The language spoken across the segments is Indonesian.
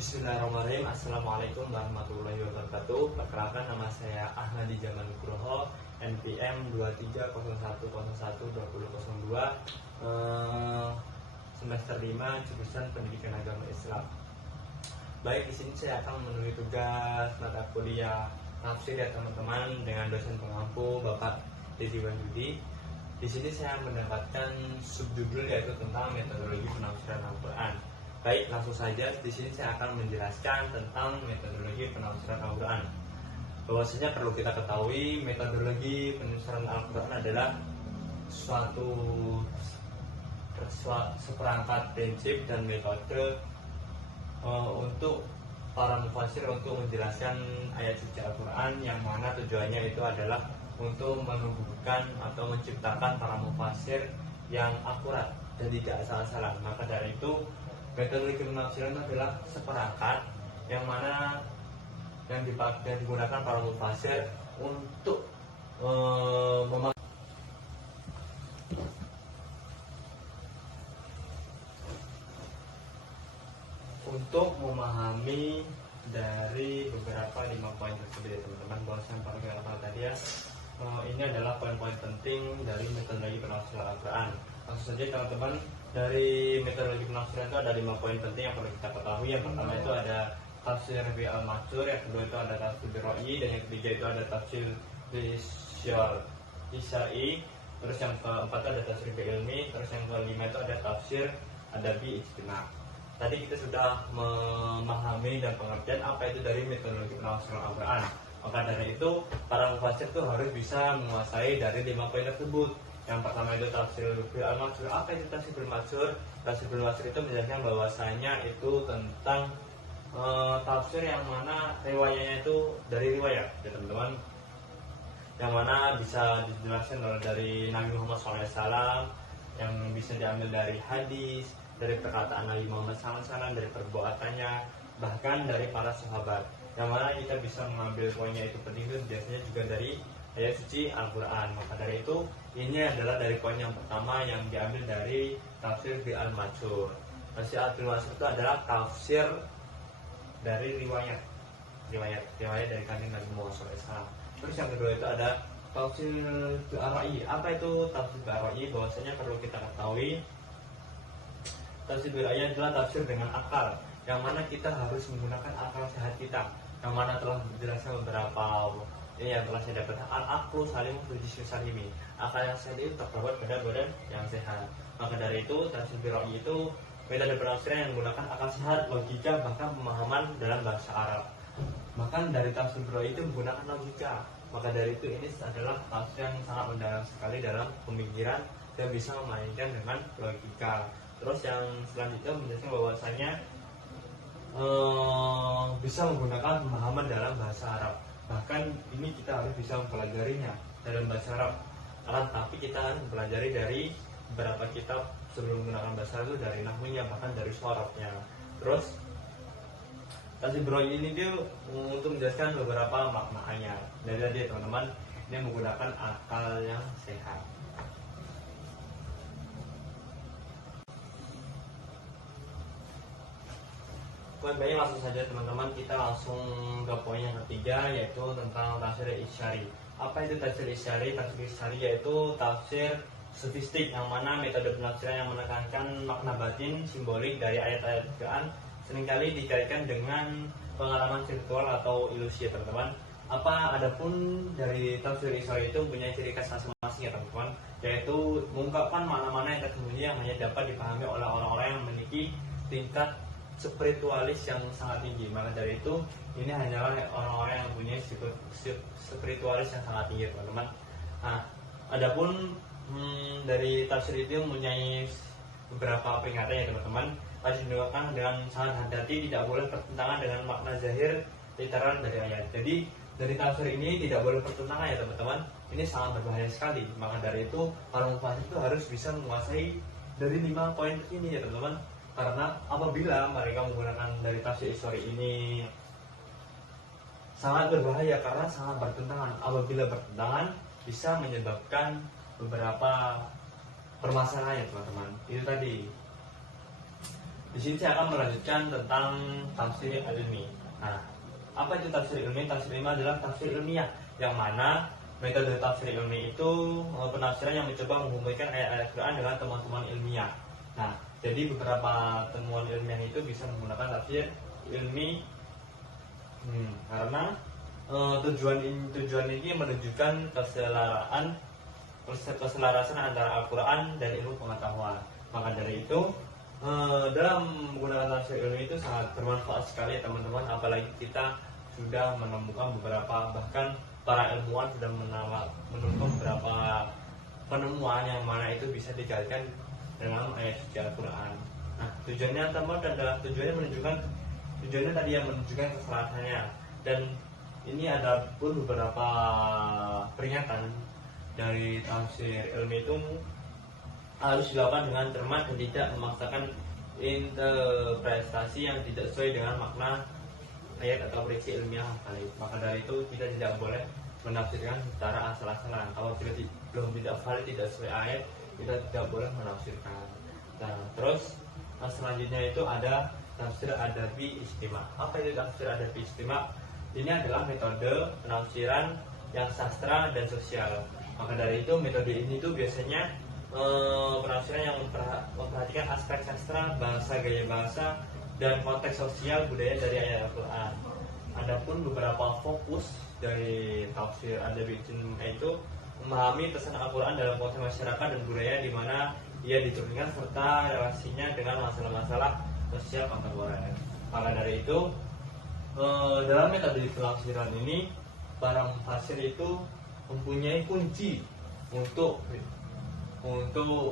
Bismillahirrahmanirrahim. Assalamualaikum warahmatullahi wabarakatuh. Perkenalkan, nama saya Ahmadi Jamal Nugroho, NPM 2301012002, semester 5, jurusan Pendidikan Agama Islam. Baik, di sini saya akan memenuhi tugas mata kuliah tafsir ya teman-teman, dengan dosen pengampu Bapak Didi Wahyudi. Di sini saya mendapatkan subjudul yaitu tentang metodologi penafsiran Al-Quran. Baik, langsung saja. Di sini saya akan menjelaskan tentang metodologi penafsiran Al-Quran. Bahwasanya perlu kita ketahui, metodologi penafsiran Al-Quran adalah seperangkat prinsip dan metode untuk para mufasir untuk menjelaskan ayat suci Al-Quran, yang mana tujuannya itu adalah untuk menumbuhkan atau menciptakan para mufasir yang akurat dan tidak salah-salah. Maka dari itu, metodologi penafsiran adalah seperangkat yang mana yang digunakan para mufasir untuk memahami dari beberapa 5 poin tersebut ya teman-teman. Bahwasan para ulama tadi ya, ini adalah poin-poin penting dari metodologi penafsiran Al-Quran. Langsung saja teman-teman, dari metodologi penafsiran itu ada 5 poin penting yang perlu kita ketahui. Yang pertama itu ada tafsir bi al-matsur, yang kedua itu ada tafsir bi ra'yi, dan yang ketiga itu ada tafsir bi syar'i, terus yang keempat ada tafsir bi ilmi, terus yang kelima itu ada tafsir adabi ijtima'. Tadi kita sudah memahami dan pengertian apa itu dari metodologi penafsiran Al-Quran. Maka dari itu, para mufasir itu harus bisa menguasai dari 5 poin tersebut. Yang pertama itu tafsir bil matsur. Apa itu tafsir bil matsur? Tafsir bil matsur itu menjelaskan bahwasanya itu tentang tafsir yang mana riwayatnya itu dari riwayat, ya teman-teman. Yang mana bisa dijelaskan dari Nabi Muhammad SAW, yang bisa diambil dari hadis, dari perkataan Nabi Muhammad SAW, dari perbuatannya, bahkan dari para sahabat. Yang mana kita bisa mengambil poinnya itu penting itu biasanya juga dari ayat suci Al-Quran. Maka dari itu, ini adalah dari poin yang pertama yang diambil dari tafsir bi al-matsur. Tafsir al-matsur itu adalah tafsir dari riwayat dari kanjeng Nabi Muhammad SAW. Terus yang kedua itu ada tafsir bi ar-ra'yi. Apa itu tafsir bi ar-ra'yi? Bahwasanya perlu kita ketahui, tafsir bi ar-ra'yi adalah tafsir dengan akal, yang mana kita harus menggunakan akal sehat kita, yang mana telah dijelaskan beberapa ini yang telah saya dapatkan. Al-aqlu salimu fil jismi salimi. Akal yang sehat itu terdapat pada badan yang sehat. Maka dari itu, tafsir bi ra'yi itu metode penafsiran yang menggunakan akal sehat, logika, bahkan pemahaman dalam bahasa Arab. Bahkan dari tafsir bi ra'yi itu menggunakan logika. Maka dari itu, ini adalah tafsir yang sangat mendalam sekali dalam pemikiran dan bisa memainkan dengan logika. Terus yang selanjutnya menjelaskan bahwasanya bisa menggunakan pemahaman dalam bahasa Arab. Bahkan ini kita harus bisa mempelajarinya dalam bahasa Arab. Tapi kita harus mempelajari dari beberapa kitab sebelum menggunakan bahasa Arab, itu dari nahwunya, bahkan dari syorobnya. Terus tafsir bi ra'yi ini dia untuk menjelaskan beberapa maknanya. Jadi teman-teman, ini menggunakan akal yang sehat. Baik, langsung saja teman-teman, kita langsung ke poin yang ketiga, yaitu tentang tafsir isyari. Apa itu tafsir isyari? Tafsir isyari yaitu tafsir sofistik, yang mana metode penafsiran yang menekankan makna batin simbolik dari ayat-ayat Al-Quran seringkali dikaitkan dengan pengalaman spiritual atau ilusi, ya teman-teman. Adapun dari tafsir isyari itu mempunyai ciri khas masing-masing, ya teman-teman, yaitu mengungkapkan mana-mana yang tersembunyi yang hanya dapat dipahami oleh orang-orang yang memiliki tingkat spiritualis yang sangat tinggi. Maka dari itu, ini hanyalah orang-orang yang punya spiritualis yang sangat tinggi, teman-teman. Adapun dari tafsir itu mempunyai beberapa peringatan, ya teman-teman. Harus digunakan dengan sangat hati-hati, tidak boleh bertentangan dengan makna zahir literal dari ayat. Jadi dari tafsir ini tidak boleh bertentangan, ya teman-teman. Ini sangat berbahaya sekali. Maka dari itu, para mufasir itu harus bisa menguasai dari 5 poin ini, ya teman-teman. Karena apabila mereka menggunakan dari tafsir isyari ini sangat berbahaya, karena sangat bertentangan. Apabila bertentangan, bisa menyebabkan beberapa permasalahan, ya teman-teman. Itu tadi. Di sini saya akan melanjutkan tentang tafsir ilmi. Nah, apa itu tafsir ilmi? Tafsir ilmi adalah tafsir ilmiah, yang mana metode tafsir ilmi itu penafsiran yang mencoba menghubungkan ayat-ayat Quran dengan temuan-temuan ilmiah. Nah, jadi beberapa temuan ilmiah itu bisa menggunakan tafsir ilmi karena tujuan ini menunjukkan keselarasan antara Al-Quran dan ilmu pengetahuan. Maka dari itu dalam menggunakan tafsir ilmi itu sangat bermanfaat sekali ya teman-teman, apalagi kita sudah menemukan beberapa, bahkan para ilmuwan sudah menemukan beberapa penemuan yang mana itu bisa dikaitkan dengan ayat suci Al-Quran. Nah, tujuannya teman-teman adalah tujuannya tadi yang menunjukkan keselarasannya, dan ini ada pun beberapa peringatan dari tafsir ilmi itu harus dilakukan dengan cermat dan tidak memaksakan interpretasi yang tidak sesuai dengan makna ayat atau prinsip ilmiah. Maka dari itu kita tidak boleh menafsirkan secara asal-asalan. Kalau belum tidak valid, tidak sesuai ayat, kita tidak boleh menafsirkan. Nah, terus selanjutnya itu ada tafsir adabi istimak. Apa itu tafsir adabi istimak? Ini adalah metode penafsiran yang sastra dan sosial. Maka dari itu metode ini tuh biasanya penafsiran yang memperhatikan aspek sastra, bahasa, gaya bahasa, dan konteks sosial budaya dari ayat Al-Quran. Adapun beberapa fokus dari tafsir adabi itu memahami pesan Al-Quran dalam konteks masyarakat dan budaya di mana ia diturunkan serta relasinya dengan masalah-masalah sosial kontemporer. Maka dari itu dalam metode penafsiran ini para mufasir itu mempunyai kunci untuk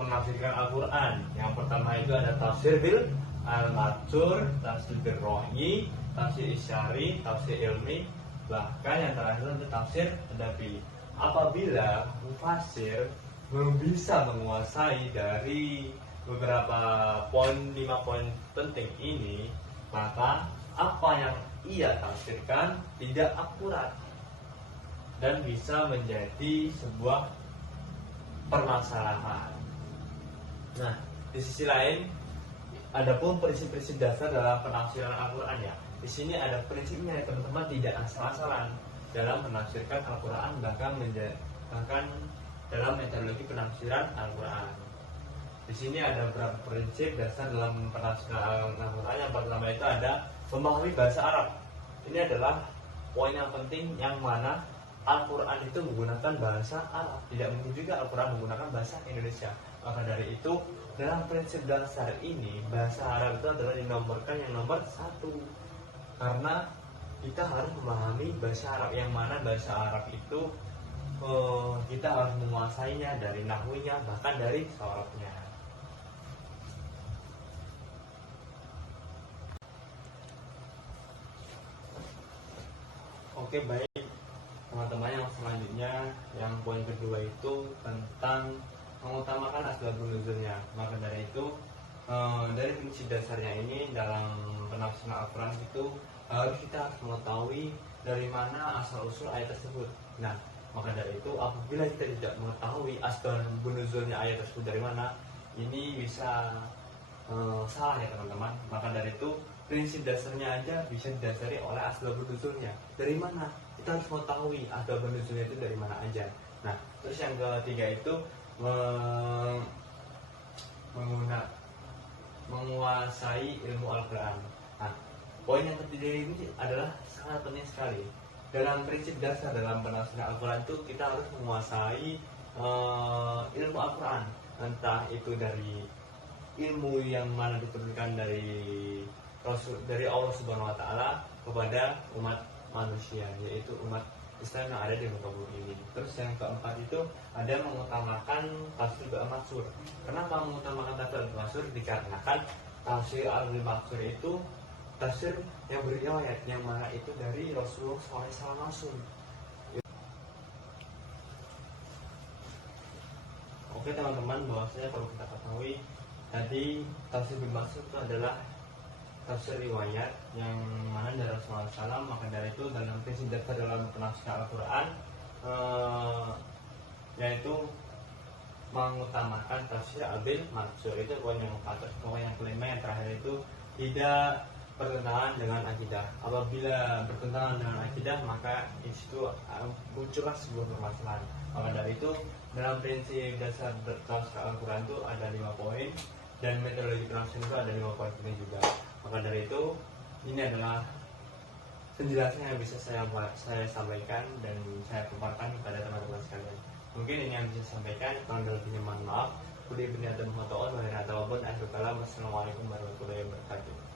menafsirkan Al-Quran. Yang pertama itu ada tafsir bil al-matsur, tafsir bil rohyi, tafsir isyari, tafsir ilmi, bahkan yang terakhir itu tafsir adabi. Apabila mufasir bisa menguasai dari beberapa poin, 5 poin penting ini, maka apa yang ia tafsirkan tidak akurat dan bisa menjadi sebuah permasalahan. Nah, di sisi lain, adapun prinsip-prinsip dasar dalam penafsiran Al-Quran ya. Di sini ada prinsipnya ya teman-teman, tidak asal-asalan dalam menafsirkan Al-Quran, bahkan dalam metodologi penafsiran Al-Quran. Di sini ada beberapa prinsip dasar dalam penafsiran Al-Quran. Yang pertama itu ada memahami bahasa Arab. Ini adalah poin yang penting, yang mana Al-Quran itu menggunakan bahasa Arab. Tidak mungkin juga Al-Quran menggunakan bahasa Indonesia. Maka dari itu, dalam prinsip dasar ini, bahasa Arab itu adalah dinomorkan yang nomor 1. Karena kita harus memahami bahasa Arab, yang mana bahasa Arab itu kita harus menguasainya dari nahwinya, bahkan dari sorobnya. Oke, baik teman-teman, yang selanjutnya, yang poin kedua itu tentang mengutamakan asbabun nuzulnya. Maka dari itu dari prinsip dasarnya ini dalam penafsiran Al-Quran itu kita harus mengetahui dari mana asal usul ayat tersebut. Nah, maka dari itu apabila kita tidak mengetahui asbabun nuzulnya ayat tersebut dari mana, ini bisa salah ya teman-teman. Maka dari itu prinsip dasarnya aja bisa didasari oleh asbabun nuzulnya. Dari mana? Kita harus mengetahui asbabun nuzulnya itu dari mana aja. Nah, terus yang ketiga itu menguasai ilmu Al-Quran. Nah, poin yang ketiga ini adalah sangat penting sekali. Dalam prinsip dasar dalam penafsiran Al-Quran itu kita harus menguasai ilmu Al-Quran, entah itu dari ilmu yang mana diturunkan dari Allah Subhanahu Wa Taala kepada umat manusia, yaitu umat Islam yang ada di muka bumi ini. Terus yang keempat itu ada mengutamakan tafsir al-maksur. Kenapa mengutamakan tafsir al-maksur? Dikarenakan tafsir al-maksur itu tafsir yang beriwayat, yang mana itu dari Rasulullah SAW langsung. Oke teman-teman, bahwasanya perlu kita ketahui tadi tafsir al-maksur itu adalah tafsir riwayat yang mana dari Rasulullah SAW. Maka dari itu dalam prinsip dasar dalam penafsiran Al-Quran yaitu mengutamakan tafsir abil maksur. Itu poin yang keempat. Terus poin yang kelima yang terakhir itu tidak bertentangan dengan akidah. Apabila bertentangan dengan akidah maka itu muncullah sebuah permasalahan. Maka dari itu dalam prinsip dasar bertafsir Al-Quran itu ada 5 poin dan metodologi penafsiran itu ada 5 poin penting juga. Maka dari itu ini adalah penjelasan yang bisa saya sampaikan dan saya paparkan kepada teman-teman sekalian. Mungkin ini yang bisa saya sampaikan. Kurang lebihnya mohon maaf. Wassalamualaikum warahmatullahi wabarakatuh.